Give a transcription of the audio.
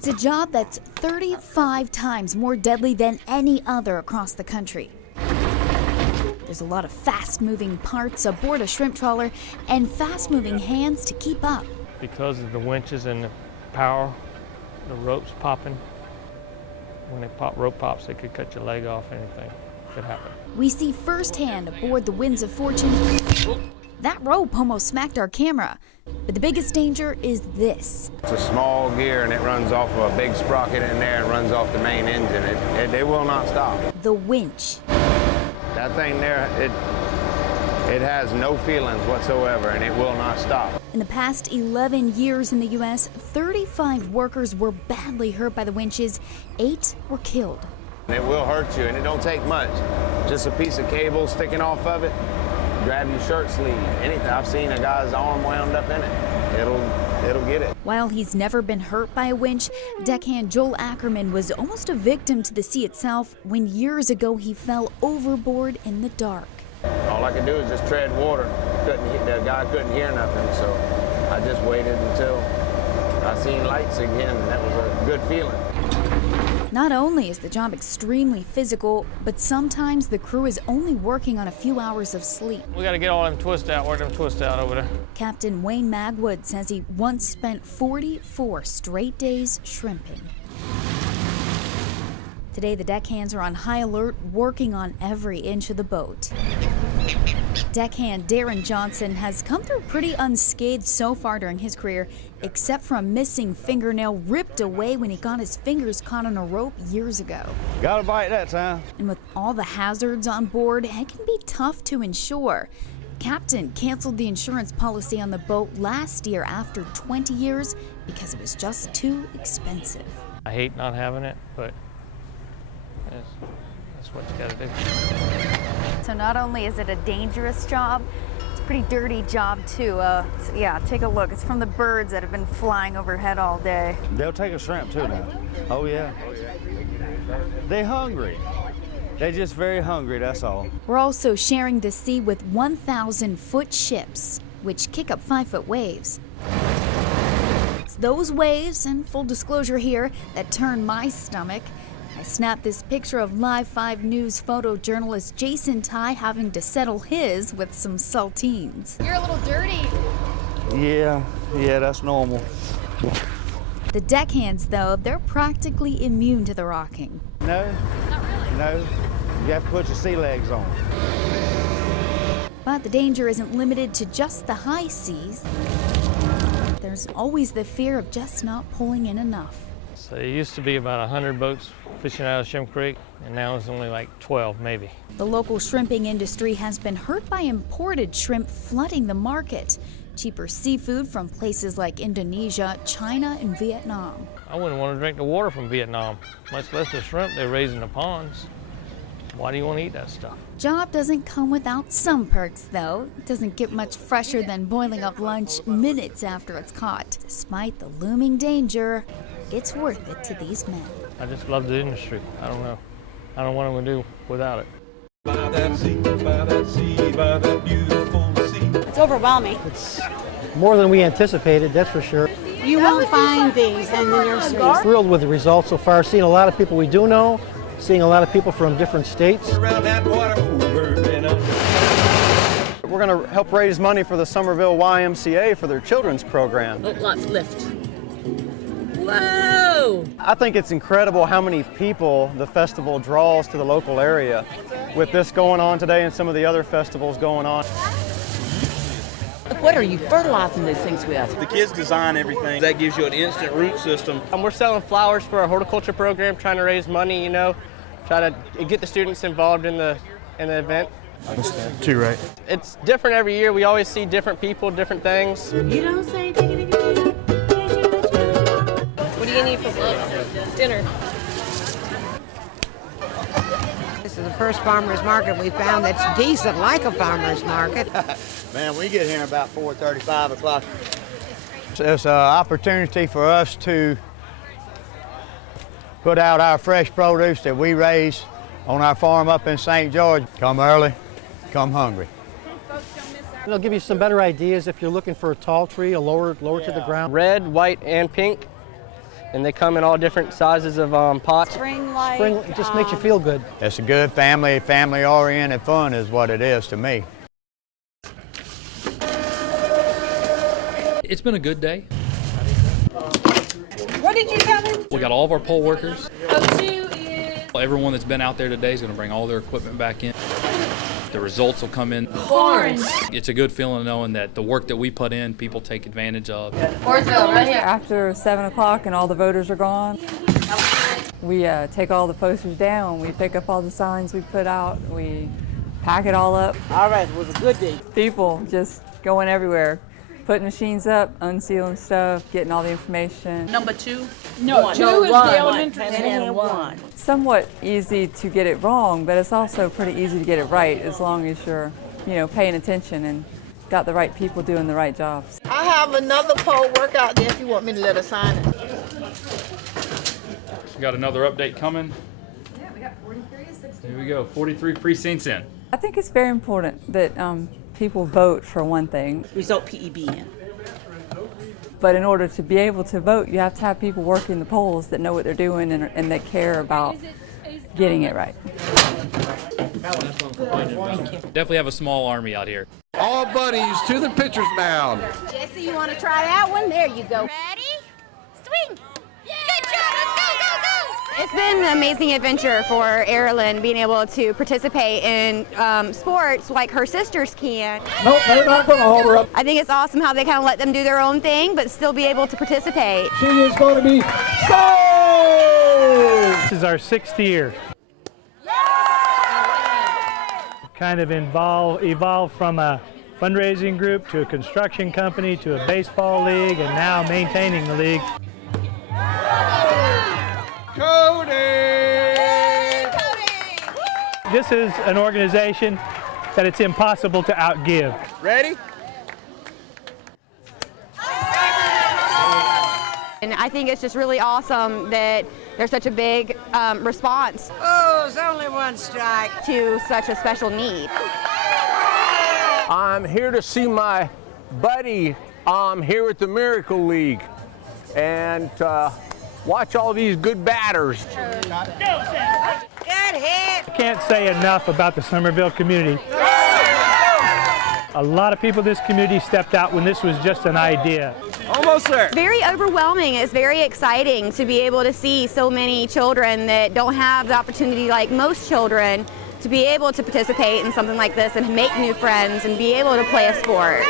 It's a job that's 35 times more deadly than any other across the country. There's a lot of fast-moving parts aboard a shrimp trawler and fast-moving hands to keep up. Because of the winches and the power, the ropes popping. When rope pops, it could cut your leg off, anything could happen. We see firsthand aboard the Winds of Fortune. That rope almost smacked our camera. But the biggest danger is this. It's a small gear and it runs off of a big sprocket in there and runs off the main engine. It will not stop. The winch. That thing there, it has no feelings whatsoever and it will not stop. In the past 11 years in the U.S., 35 workers were badly hurt by the winches. 8 were killed. It will hurt you and it don't take much. Just a piece of cable sticking off of it, grab your shirt sleeve, anything. I've seen a guy's arm wound up in it. It'll get it. While he's never been hurt by a winch, deckhand Joel Ackerman was almost a victim to the sea itself when years ago he fell overboard in the dark. All I could do is just tread water. The guy couldn't hear nothing, so I just waited until I seen lights again, and that was a good feeling. Not only is the job extremely physical, but sometimes the crew is only working on a few hours of sleep. We got to get all them twists out, work them twists out over there. Captain Wayne Magwood says he once spent 44 straight days shrimping. Today, the deckhands are on high alert, working on every inch of the boat. Deckhand Darren Johnson has come through pretty unscathed so far during his career, except for a missing fingernail ripped away when he got his fingers caught on a rope years ago. Got a bite that time. And with all the hazards on board, it can be tough to insure. Captain canceled the insurance policy on the boat last year after 20 years because it was just too expensive. I hate not having it, but that's what you got to do. So not only is it a dangerous job, it's a pretty dirty job too. Yeah, take a look. It's from the birds that have been flying overhead all day. They'll take a shrimp too now. Oh yeah. They're hungry. They're just very hungry, that's all. We're also sharing the sea with 1,000-foot ships, which kick up 5-foot waves. It's those waves, and full disclosure here, that turn my stomach. I snapped this picture of Live 5 News photojournalist Jason Tighe having to settle his with some saltines. You're a little dirty. Yeah, that's normal. The deckhands, though, they're practically immune to the rocking. No, Not really. no. You have to put your sea legs on. But the danger isn't limited to just the high seas. There's always the fear of just not pulling in enough. So there used to be about 100 boats fishing out of Shrimp Creek, and now it's only like 12 maybe. The local shrimping industry has been hurt by imported shrimp flooding the market. Cheaper seafood from places like Indonesia, China, and Vietnam. I wouldn't want to drink the water from Vietnam, much less the shrimp they raise in the ponds. Why do you want to eat that stuff? Job doesn't come without some perks, though. It doesn't get much fresher than boiling up lunch minutes after it's caught. Despite the looming danger, it's worth it to these men. I just love the industry. I don't know. I don't know what I'm going to do without it. By that sea, by that sea, by that beautiful sea. It's overwhelming. It's more than we anticipated, that's for sure. You won't find these in the nurseries. Thrilled with the results so far. Seeing a lot of people we do know, seeing a lot of people from different states. Around that water, over and under. We're going to help raise money for the Somerville YMCA for their children's program. Let's lift. Whoa! I think it's incredible how many people the festival draws to the local area. With this going on today and some of the other festivals going on. What are you fertilizing these things with? The kids design everything. That gives you an instant root system. We're selling flowers for our horticulture program, trying to raise money, try to get the students involved in the event. Too right. It's different every year. We always see different people, different things. You don't say What do you need for dinner? This is the first farmer's market we found that's decent like a farmer's market. Man, we get here about 4:30, 5 o'clock. It's an opportunity for us to put out our fresh produce that we raise on our farm up in St. George. Come early, come hungry. It'll give you some better ideas if you're looking for a tall tree, a lower to the ground. Red, white, and pink. and they come in all different sizes of pots. Spring light. Spring, it just makes you feel good. It's a good family-oriented fun is what it is to me. It's been a good day. What did you tell him? We got all of our poll workers. O2 is Everyone that's been out there today is going to bring all their equipment back in. The results will come in. orange. It's a good feeling knowing that the work that we put in, people take advantage of. Right here. After 7 o'clock and all the voters are gone, we take all the posters down, we pick up all the signs we put out, we pack it all up. All right, it was a good day. People just going everywhere, putting machines up, unsealing stuff, getting all the information. Number 2? No, one. 2 No, is one. the elementary And school. 1. Somewhat easy to get it wrong, but it's also pretty easy to get it right as long as you're, paying attention and got the right people doing the right jobs. I have another poll work out there if you want me to let her sign it. We got another update coming. Yeah, we got 43 to 60. Here we go, 43 precincts in. I think it's very important that people vote for one thing. Result PEBN. But in order to be able to vote, you have to have people working the polls that know what they're doing and that care about getting it right. Definitely have a small army out here. All buddies to the pitcher's mound. Jesse, you want to try that one? There you go. Ready? Swing! Good job! Let's go, go, go! It's been an amazing adventure for Erilyn being able to participate in sports like her sisters can. Nope, they're not going to hold her up. I think it's awesome how they kind of let them do their own thing, but still be able to participate. She is going to be gold! This is our 6th year. Kind of evolved from a fundraising group to a construction company to a baseball league and now maintaining the league. This is an organization that it's impossible to outgive. Ready? And I think it's just really awesome that there's such a big response. Oh, it's only one strike. To such a special need. I'm here to see my buddy here at the Miracle League and watch all these good batters. Good hit. I can't say enough about the Somerville community. A lot of people in this community stepped out when this was just an idea. Almost there. Very overwhelming. It's very exciting to be able to see so many children that don't have the opportunity like most children to be able to participate in something like this and make new friends and be able to play a sport.